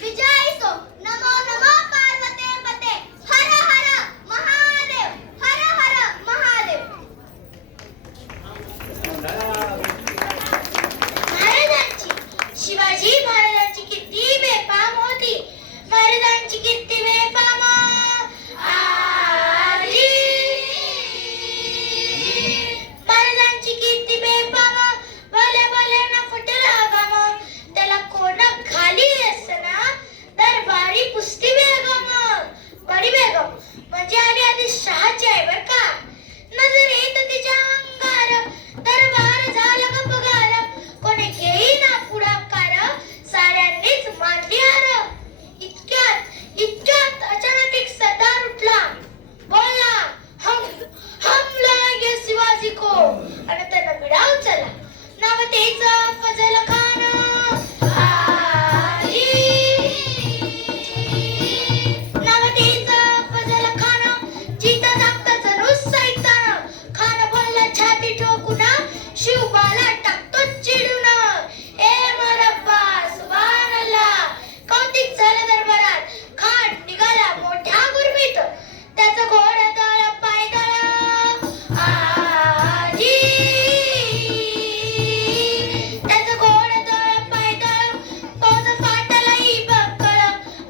विजयासो नमो नमो पार्वते पते हर हर महादेव हर हर महादेव. महाराजांची शिवाजी महाराजांची किती बेफाम होती. महाराजांची किती बेफाम आली. महाराजांची किती बेफाम भले भले न फुटला गम. त्याला कोण खाली असना दरबारी पुस्ती बेगम. बडी बेगम म्हणजे आली आधी शहाची आहे बर का. नजर येत तिच्या अंगार दरबार झाला गपगार. कोणी घेईना पुढाकार साऱ्यांनीच मानली हार. इतक्यात अचानक एक सरदार उठला बोलला हम लाएंगे शिवाजी को आणि त्यानं बिडा उचलला. नाव त्याचं फजल खान आली. नाव त्याचं फजल खान जिता जागता जणू सैतान. खान बोलला छाती ठोकून शिवबाला टाकतो चिडून. ए मरब्बा सुभान अल्लाह. कौतिक झालं दरबारात. खान निघाला मोठ्या गुरमीत. त्याचं घोडदळ पायदळ आजी. त्याचं घोडदळ पायदळ तोच फाटलंही बक्कळ.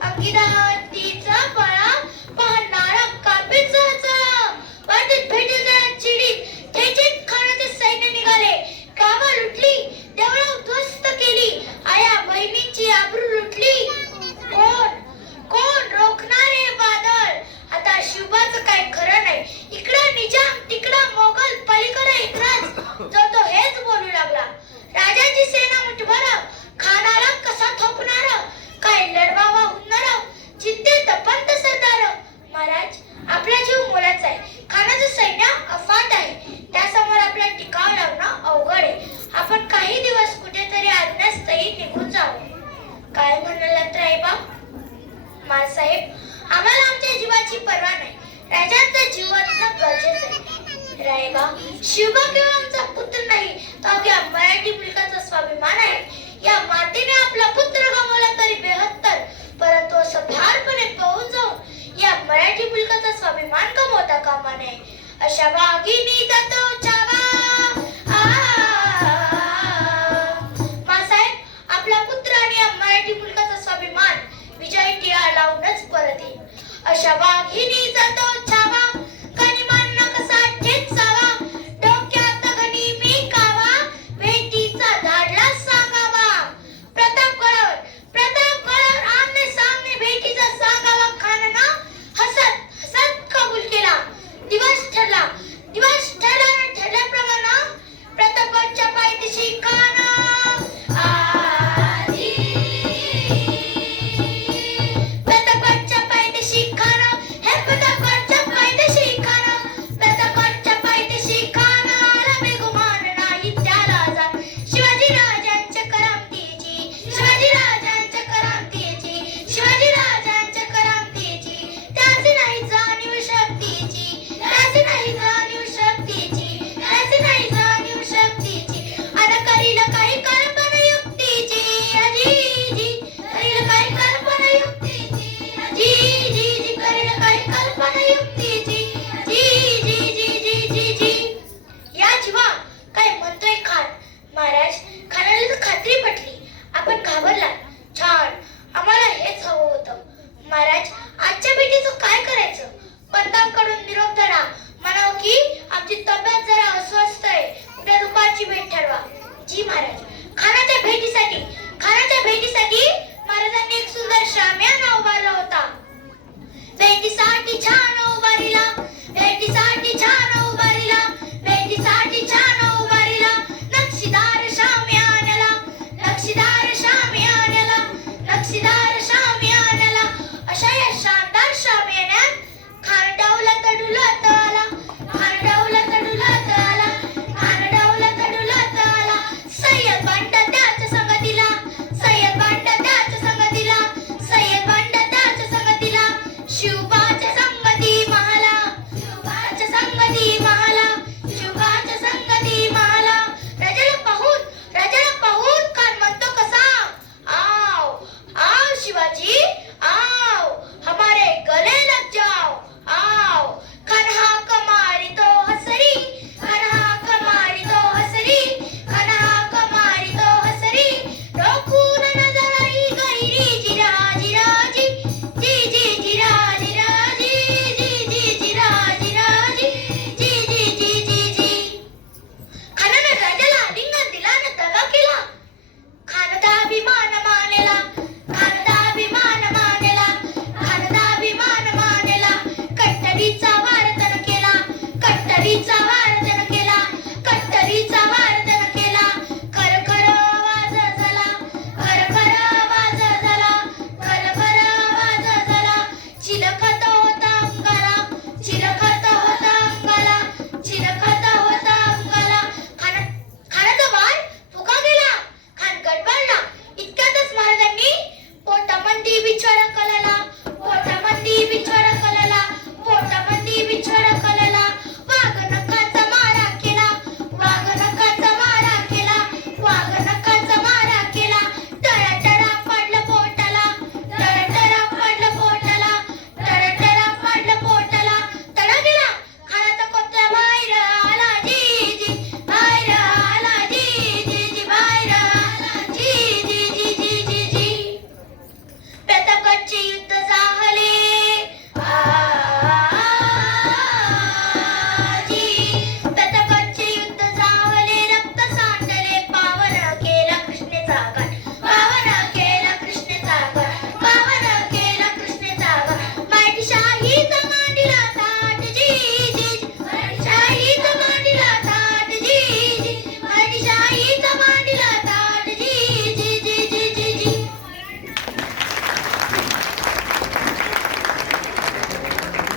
अंगी हत्तीचं बळा पाहणारा कापीचं चळ. वर्दीत भेटी जरा चिडीत ठेचीत खानाचे सैन्य निघाले. कावा लुटली देवळा उद्ध्वस्त केली. आया बहिणींची आबरू लुटली. कोण रोखणारे वादळ. आता शिवबाचं काय खरं नाही. इकडं निजाम तिकडं मोगल पलीकडे इंग्रज. जो तो हेच बोलू लागला. राजाची सेना मुठभर खानाला कसा थोपणार. काय लढवावा हुनर जिद्दीत पंत सरदार. महाराज आपला जीव मोलाचा आहे. खानाचं सैन्य अफाट आहे. त्यासमोर आपला टिकाव लावणं अवघड आहे. आपण काही दिवस कुठेतरी आज्ञास्थळी निघून जाऊ. काय म्हणालात रायबा. मासाहेब आम्हाला आमच्या जीवाची पर्वा नाही. राजांचा जीव वाचणं गरजेचं आहे. रायबा शिवबा केवळ आमचा पुत्र नाही तर अवघ्या मराठी मुलकाचा स्वाभिमान आहे. या मातेने आपला पुत्र गमावला तरी बेहत्तर. परंतु असं ठारपणे पळून जाऊन या मराठी मुलकाचा स्वाभिमान गमावता कामा नये. अशा वाघिणी जातो छावा. मासाहेब आपला पुत्र आणि या मराठी मुलकाचा स्वाभिमान विजयी टिळा लावूनच परत येईल. अशा वाघिणी जातो छावा. गनिमान कसा ठेचावा. डोक्यात गणी मी कावा. भेटीचा धाडला सांगावा. प्रतापगडावर आमने सामने भेटीचा सांगावा. खानानं हसत हसत कबूल केला. दिवस ठरला ठरल्याप्रमाणे प्रतापगडच्या पायथ्याशी खान आली. प्रतापगडच्या पायथ्याशी खान. हे प्रतापगडच्या पायथ्याशी खान. प्रतापगडच्या पायथ्याशी खान आला बेगुमान नाही त्याला जाण. शिवाजी राजांच्या करामतीची. शिवाजी राजांच्या करामतीची. शिवाजी राजांच्या करामतीची. त्याची नाही जाणीव शक्तीची. त्याची नाही जाणीव शक्तीची. त्याची नाही जाणीव शक्तीची. आता करील काही कल्पना युक्तीची. अजीजी करील काही कल्पना युक्तीची. अजीजी करील काही कल्पना युक्तीची. जी या जीवा काय म्हणतोय खान. महाराज खानाला तर खात्री पटली. आपण घाबरला. छान आम्हाला हेच हवं होतं. महाराज आजच्या भेटीचं काय करायचं. पंतांकडून निरोप धरा. म्हणावं की आमची तब्येत जरा अस्वस्थ आहे. उद्या दुपारची भेट ठरवा. जी महाराज. खानाच्या भेटीसाठी महाराजांनी एक सुंदर शामियाना उभारला होता. भेटीसाठी छान उभारीला. भेटीसाठी छान उभारीला. भेटीसाठी छान उभारीला. नक्षीदार शामियानाला. नक्षीदार शामियानाला. नक्षीदार शामियानाला. अशा या शानदार शामियान्यात खान डावला तडुलत आला. खान डावला तडुलत आला. खान डावला तडुलत आला. सय्यद बंड त्याच्या संगतीला. सय्यद बंड त्याच्या संगतीला. सय्यद बंड त्याच्या संगतीला. शिवबाच्या संगती महाला. शिवबाच्या संगती महाला. शिवबाच्या संगती महाला. राजाला पाहून खान म्हणतो कसा. आव शिवाजी